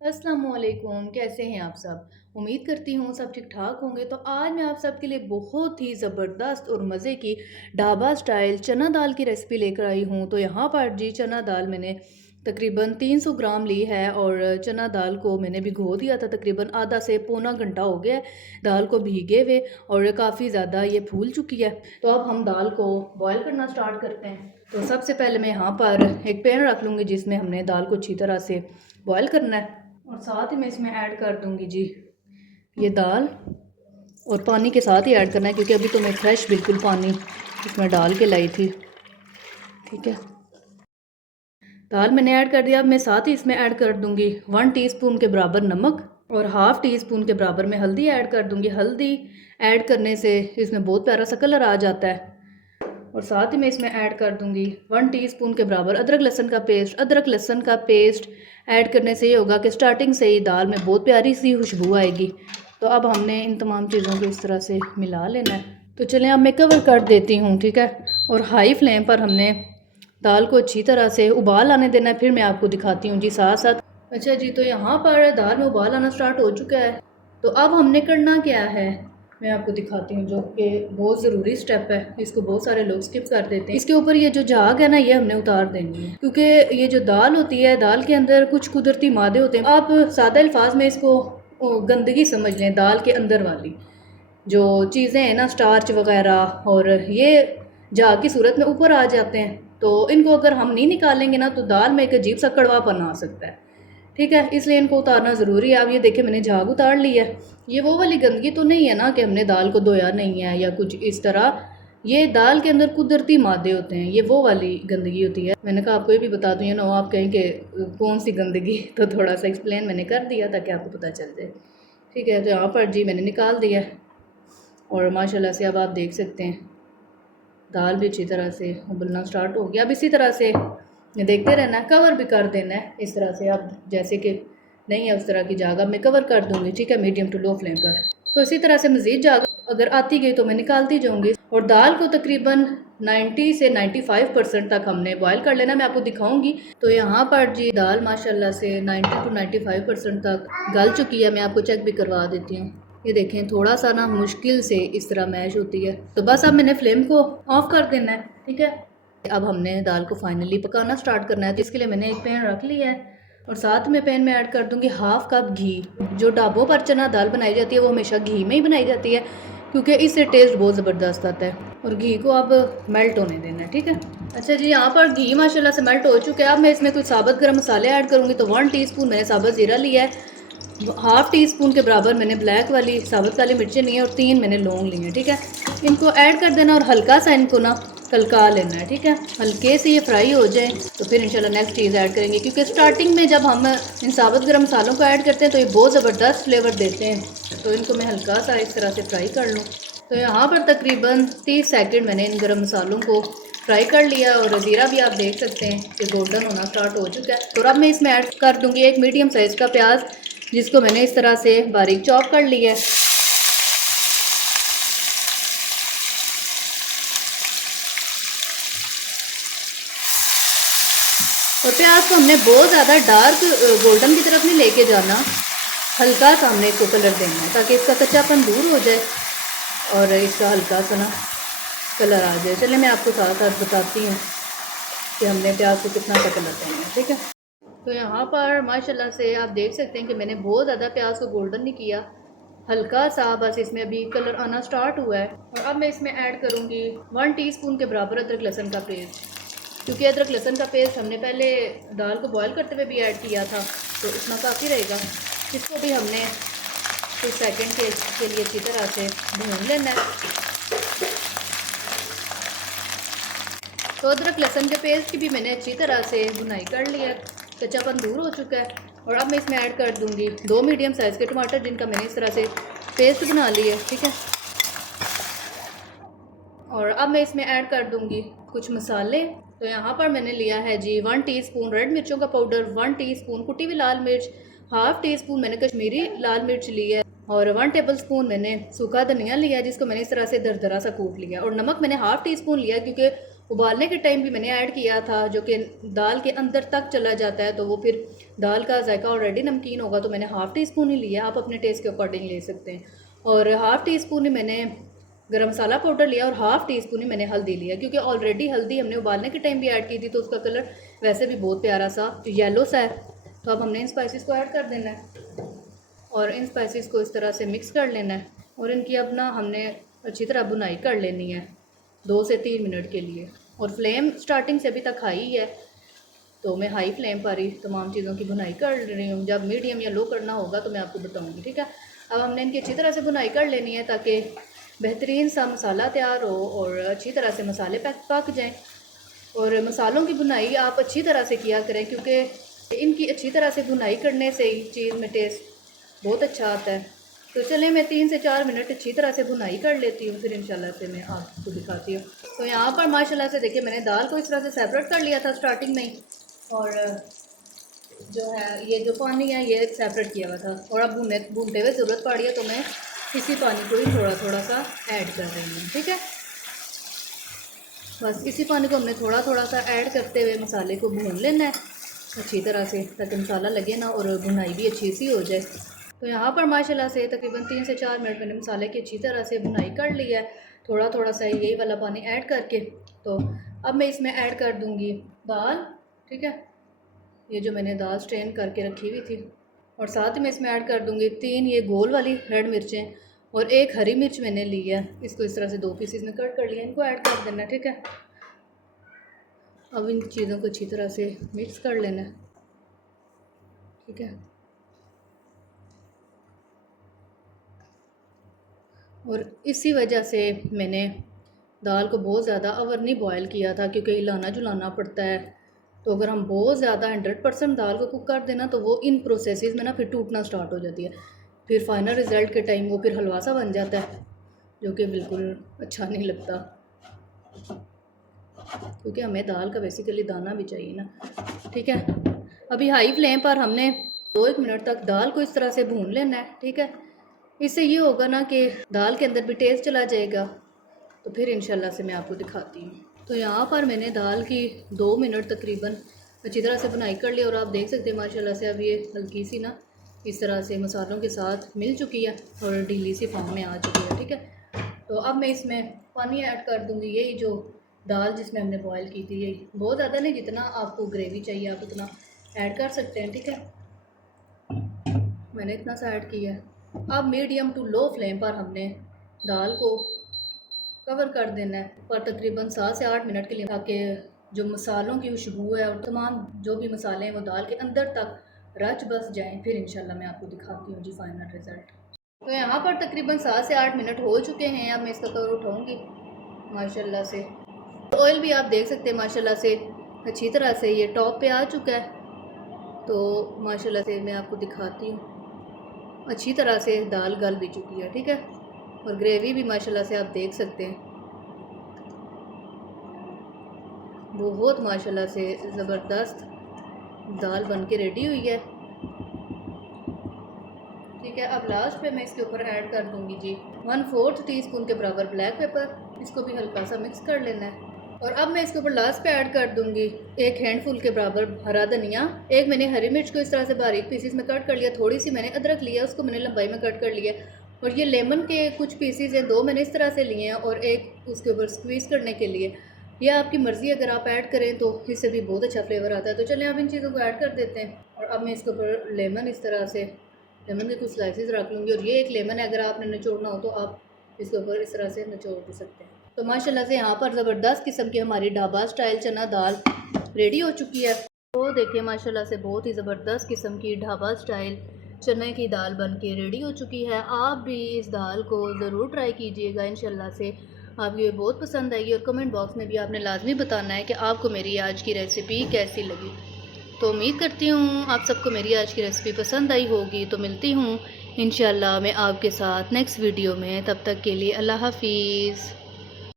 अस्सलामुअलैकुम, कैसे हैं आप सब? उम्मीद करती हूँ सब ठीक ठाक होंगे। तो आज मैं आप सबके लिए बहुत ही ज़बरदस्त और मज़े की ढाबा स्टाइल चना दाल की रेसिपी लेकर आई हूँ। तो यहाँ पर जी चना दाल मैंने तकरीबन 300 ग्राम ली है और चना दाल को मैंने भिगो दिया था। तकरीबन आधा से पौना घंटा हो गया है दाल को भीगे हुए और काफ़ी ज़्यादा ये फूल चुकी है। तो अब हम दाल को बॉयल करना स्टार्ट करते हैं। तो सबसे पहले मैं यहाँ पर एक पैन रख लूँगी जिसमें हमने दाल को अच्छी तरह से बॉयल करना है और साथ ही मैं इसमें ऐड कर दूंगी जी ये दाल। और पानी के साथ ही ऐड करना है क्योंकि अभी तो मैं फ्रेश बिल्कुल पानी इसमें डाल के लाई थी। ठीक है, दाल मैंने ऐड कर दिया। अब मैं साथ ही इसमें ऐड कर दूंगी 1 टीस्पून के बराबर नमक और हाफ़ टी स्पून के बराबर मैं हल्दी ऐड कर दूंगी। हल्दी ऐड करने से इसमें बहुत प्यारा सा कलर आ जाता है। और साथ ही मैं इसमें ऐड कर दूंगी 1 टीस्पून के बराबर अदरक लहसुन का पेस्ट। अदरक लहसुन का पेस्ट ऐड करने से ये होगा कि स्टार्टिंग से ही दाल में बहुत प्यारी सी खुशबू आएगी। तो अब हमने इन तमाम चीज़ों को इस तरह से मिला लेना है। तो चलें अब मैं कवर कर देती हूँ। ठीक है, और हाई फ्लेम पर हमने दाल को अच्छी तरह से उबाल आने देना है, फिर मैं आपको दिखाती हूँ जी साथ साथ। अच्छा जी, तो यहाँ पर दाल में उबाल आना स्टार्ट हो चुका है। तो अब हमने करना क्या है मैं आपको दिखाती हूँ, जो कि बहुत ज़रूरी स्टेप है। इसको बहुत सारे लोग स्किप कर देते हैं। इसके ऊपर ये जो झाग है ना, ये हमने उतार देनी है क्योंकि ये जो दाल होती है, दाल के अंदर कुछ कुदरती मादे होते हैं। आप सादा अल्फाज में इसको गंदगी समझ लें, दाल के अंदर वाली जो चीज़ें हैं ना, स्टार्च वगैरह, और ये झाग की सूरत में ऊपर आ जाते हैं। तो इनको अगर हम नहीं निकालेंगे ना तो दाल में एक अजीब सा कड़वापन आ सकता है। ठीक है, इसलिए इनको उतारना ज़रूरी है। अब ये देखिए मैंने झाग उतार लिया है। ये वो वाली गंदगी तो नहीं है ना कि हमने दाल को धोया नहीं है या कुछ इस तरह। ये दाल के अंदर कुदरती मादे होते हैं, ये वो वाली गंदगी होती है। मैंने कहा आपको ये भी बता दूँ, ना आप कहें कि कौन सी गंदगी, तो थोड़ा सा एक्सप्लेन मैंने कर दिया ताकि आपको पता चल जाए। ठीक है, तो यहाँ पर जी मैंने निकाल दिया और माशाल्लाह से अब आप देख सकते हैं दाल भी अच्छी तरह से उबलना स्टार्ट हो गया। अब इसी तरह से देखते रहना है, कवर भी कर देना है इस तरह से। अब जैसे कि नहीं है उस तरह की जाग, अब मैं कवर कर दूंगी। ठीक है, मीडियम टू लो फ्लेम पर। तो इसी तरह से मज़ीद जाग अगर आती गई तो मैं निकालती जाऊंगी। और दाल को तकरीबन 90 से 95% तक हमने बॉयल कर लेना, मैं आपको दिखाऊंगी। तो यहाँ पर जी दाल माशाल्लाह से 90 टू 95% तक गल चुकी है। मैं आपको चेक भी करवा देती हूँ। ये देखें, थोड़ा सा ना मुश्किल से इस तरह मैश होती है। तो बस अब मैंने फ्लेम को ऑफ कर देना है। ठीक है, अब हमने दाल को फाइनली पकाना स्टार्ट करना है। तो इसके लिए मैंने एक पैन रख लिया है और साथ में पैन में ऐड कर दूंगी हाफ़ कप घी। जो ढाबों पर चना दाल बनाई जाती है वो हमेशा घी में ही बनाई जाती है क्योंकि इससे टेस्ट बहुत ज़बरदस्त आता है। और घी को अब मेल्ट होने देना है। ठीक है, अच्छा जी, यहाँ पर घी माशाल्लाह से मेल्ट हो चुका है। अब मैं इसमें कुछ साबुत गरम मसाले ऐड करूँगी। तो 1 टीस्पून मैंने साबुत ज़ीरा लिया है, हाफ़ टी स्पून के बराबर मैंने ब्लैक वाली साबुत काली मिर्चें ली हैं और 3 मैंने लौंग ली हैं। ठीक है, इनको ऐड कर देना और हल्का सा इनको ना कलका लेना है। ठीक है, हल्के से ये फ्राई हो जाए तो फिर इंशाल्लाह नेक्स्ट चीज़ ऐड करेंगे, क्योंकि स्टार्टिंग में जब हम इन साबुत गरम मसालों को ऐड करते हैं तो ये बहुत ज़बरदस्त फ्लेवर देते हैं। तो इनको मैं हल्का सा इस तरह से फ्राई कर लूँ। तो यहाँ पर तकरीबन 30 सेकंड मैंने इन गरम मसालों को फ्राई कर लिया और ज़ीरा भी आप देख सकते हैं कि गोल्डन होना स्टार्ट हो चुका है। तो अब मैं इसमें ऐड कर दूँगी एक मीडियम साइज़ का प्याज, जिसको मैंने इस तरह से बारीक चॉप कर लिया है। और प्याज को हमने बहुत ज़्यादा डार्क गोल्डन की तरफ नहीं लेके जाना, हल्का सा हमने इसको कलर देना है ताकि इसका कच्चापन दूर हो जाए और इसका हल्का सा ना कलर आ जाए। चलिए मैं आपको साथ साथ बताती हूँ कि हमने प्याज को कितना सा कलर देना है। ठीक है, तो यहाँ पर माशाल्लाह से आप देख सकते हैं कि मैंने बहुत ज़्यादा प्याज को गोल्डन नहीं किया, हल्का सा बस इसमें अभी कलर आना स्टार्ट हुआ है। और अब मैं इसमें ऐड करूँगी 1 टीस्पून के बराबर अदरक लहसुन का पेस्ट, क्योंकि अदरक लहसुन का पेस्ट हमने पहले दाल को बॉयल करते हुए भी ऐड किया था तो इतना काफ़ी रहेगा। इसको भी हमने कुछ सेकंड के लिए अच्छी तरह से भून लेना है। तो अदरक लहसुन के पेस्ट की भी मैंने अच्छी तरह से भुनाई कर लिया, कच्चापन दूर हो चुका है। और अब मैं इसमें ऐड कर दूंगी 2 मीडियम साइज़ के टमाटर, जिनका मैंने इस तरह से पेस्ट बना लिया है। ठीक है, और अब मैं इसमें ऐड कर दूंगी कुछ मसाले। तो यहाँ पर मैंने लिया है जी 1 टीस्पून रेड मिर्चों का पाउडर, 1 टीस्पून कुटी हुई लाल मिर्च, हाफ़ टी स्पून मैंने कश्मीरी लाल मिर्च ली है और 1 टेबलस्पून मैंने सूखा धनिया लिया है, जिसको मैंने इस तरह से दरदरा सा कूट लिया। और नमक मैंने हाफ़ टी स्पून लिया क्योंकि उबालने के टाइम भी मैंने ऐड किया था, जो कि दाल के अंदर तक चला जाता है, तो वो फिर दाल का जायका ऑलरेडी नमकीन होगा। तो मैंने हाफ़ टी स्पून ही लिया, आप अपने टेस्ट के अकॉर्डिंग ले सकते हैं। और हाफ़ टी स्पून ही मैंने गरम मसाला पाउडर लिया और हाफ़ टी स्पून ही मैंने हल्दी लिया, क्योंकि ऑलरेडी हल्दी हमने उबालने के टाइम भी ऐड की थी, तो उसका कलर वैसे भी बहुत प्यारा सा येलो सा है। तो अब हमने इन स्पाइसेस को ऐड कर देना है और इन स्पाइसेस को इस तरह से मिक्स कर लेना है। और इनकी अब ना हमने अच्छी तरह भुनाई कर लेनी है 2 से 3 मिनट के लिए। और फ्लेम स्टार्टिंग से अभी तक हाई है, तो मैं हाई फ्लेम पर ही तमाम चीज़ों की भुनाई कर रही हूँ। जब मीडियम या लो करना होगा तो मैं आपको बताऊँगी, ठीक है। अब हमने इनकी अच्छी तरह से भुनाई कर लेनी है, ताकि बेहतरीन सा मसाला तैयार हो और अच्छी तरह से मसाले पक जाएँ। और मसालों की भुनाई आप अच्छी तरह से किया करें, क्योंकि इनकी अच्छी तरह से भुनाई करने से ही चीज़ में टेस्ट बहुत अच्छा आता है। तो चलें, मैं 3 से 4 मिनट अच्छी तरह से भुनाई कर लेती हूँ, फिर इंशाल्लाह से मैं आपको दिखाती हूँ। तो यहाँ पर माशाल्लाह से देखिए, मैंने दाल को इस तरह से सेपरेट कर लिया था स्टार्टिंग में ही, और जो है ये जो पानी है ये सेपरेट किया हुआ था। और अब भूनते हुए ज़रूरत पड़ी है, तो मैं इसी पानी को ही थोड़ा थोड़ा सा ऐड कर रही हूँ, ठीक है। बस इसी पानी को हमने थोड़ा थोड़ा सा ऐड करते हुए मसाले को भून लेना है अच्छी तरह से, ताकि मसाला लगे ना और भुनाई भी अच्छी सी हो जाए। तो यहाँ पर माशाल्लाह से तकरीबन 3 से 4 मिनट मैंने मसाले की अच्छी तरह से भुनाई कर ली है, थोड़ा थोड़ा सा यही वाला पानी ऐड करके। तो अब मैं इसमें ऐड कर दूँगी दाल, ठीक है, ये जो मैंने दाल स्ट्रेन करके रखी हुई थी। और साथ ही मैं इसमें ऐड कर दूँगी 3 ये गोल वाली रेड मिर्चें और 1 हरी मिर्च मैंने ली है, इसको इस तरह से 2 पीसेस में कट कर लिया, इनको ऐड कर देना, ठीक है। अब इन चीज़ों को अच्छी तरह से मिक्स कर लेना है, ठीक है। और इसी वजह से मैंने दाल को बहुत ज़्यादा अवर नहीं बॉयल किया था, क्योंकि हिलाना जुलाना पड़ता है। तो अगर हम बहुत ज़्यादा 100% दाल को कुक कर देना, तो वो इन प्रोसेसेस में ना फिर टूटना स्टार्ट हो जाती है। फिर फाइनल रिज़ल्ट के टाइम वो फिर हलवा सा बन जाता है, जो कि बिल्कुल अच्छा नहीं लगता, क्योंकि हमें दाल का बेसिकली दाना भी चाहिए ना, ठीक है। अभी हाई फ्लेम पर हमने 2-1 मिनट तक दाल को इस तरह से भून लेना है, ठीक है। इससे ये होगा ना कि दाल के अंदर भी टेस्ट चला जाएगा। तो फिर इंशाल्लाह से मैं आपको दिखाती हूँ। तो यहाँ पर मैंने दाल की 2 मिनट तकरीबन अच्छी तरह से बनाई कर ली, और आप देख सकते हैं माशाल्लाह से अब ये हल्की सी ना इस तरह से मसालों के साथ मिल चुकी है और ढीली सी फॉर्म में आ चुकी है, ठीक है। तो अब मैं इसमें पानी ऐड कर दूँगी, यही जो दाल जिसमें हमने बॉयल की थी, यही बहुत ज़्यादा नहीं, जितना आपको ग्रेवी चाहिए आप उतना ऐड कर सकते हैं, ठीक है। मैंने इतना सा ऐड किया है। अब मीडियम टू लो फ्लेम पर हमने दाल को कवर कर देना है पर तकरीबन 7 से 8 मिनट के लिए, ताकि जो मसालों की खुशबू है और तमाम जो भी मसाले हैं वो दाल के अंदर तक रच बस जाएं। फिर इंशाल्लाह मैं आपको दिखाती हूँ जी फाइनल रिज़ल्ट। तो यहाँ पर तकरीबन 7 से 8 मिनट हो चुके हैं। अब मैं इसका कवर उठाऊँगी माशाल्लाह से। ऑयल भी आप देख सकते हैं माशाल्लाह से अच्छी तरह से ये टॉप पे आ चुका है। तो माशाल्लाह से मैं आपको दिखाती हूँ, अच्छी तरह से दाल गल भी चुकी है, ठीक है। और ग्रेवी भी माशाल्लाह से आप देख सकते हैं, बहुत माशाल्लाह से ज़बरदस्त दाल बन के रेडी हुई है, ठीक है। अब लास्ट पे मैं इसके ऊपर ऐड कर दूंगी जी 1/4 टीस्पून के बराबर ब्लैक पेपर, इसको भी हल्का सा मिक्स कर लेना है। और अब मैं इसके ऊपर लास्ट पे ऐड कर दूंगी 1 हैंडफुल के बराबर हरा धनिया, एक मैंने हरी मिर्च को इस तरह से बारीक पीसेस में कट कर लिया, थोड़ी सी मैंने अदरक लिया, उसको मैंने लंबाई में कट कर लिया। और ये लेमन के कुछ पीसेस हैं, 2 मैंने इस तरह से लिए हैं और एक उसके ऊपर स्क्वीज़ करने के लिए। यह आपकी मर्ज़ी, अगर आप ऐड करें तो इससे भी बहुत अच्छा फ्लेवर आता है। तो चलें अब इन चीज़ों को ऐड कर देते हैं। और अब मैं इसके ऊपर लेमन इस तरह से लेमन के कुछ स्लाइसेस रख लूँगी। और ये एक लेमन है, अगर आपने निचोड़ना हो तो आप इसके ऊपर इस तरह से निचोड़ भी सकते हैं। तो माशाल्लाह से यहाँ पर ज़बरदस्त किस्म की हमारी ढाबा स्टाइल चना दाल रेडी हो चुकी है। तो देखिए माशाल्लाह से बहुत ही ज़बरदस्त किस्म की ढाबा स्टाइल चने की दाल बन के रेडी हो चुकी है। आप भी इस दाल को ज़रूर ट्राई कीजिएगा, इंशाल्लाह से आपको ये बहुत पसंद आएगी। और कमेंट बॉक्स में भी आपने लाजमी बताना है कि आपको मेरी आज की रेसिपी कैसी लगी। तो उम्मीद करती हूँ आप सबको मेरी आज की रेसिपी पसंद आई होगी। तो मिलती हूँ इंशाल्लाह मैं आपके साथ नेक्स्ट वीडियो में, तब तक के लिए अल्लाह हाफिज़।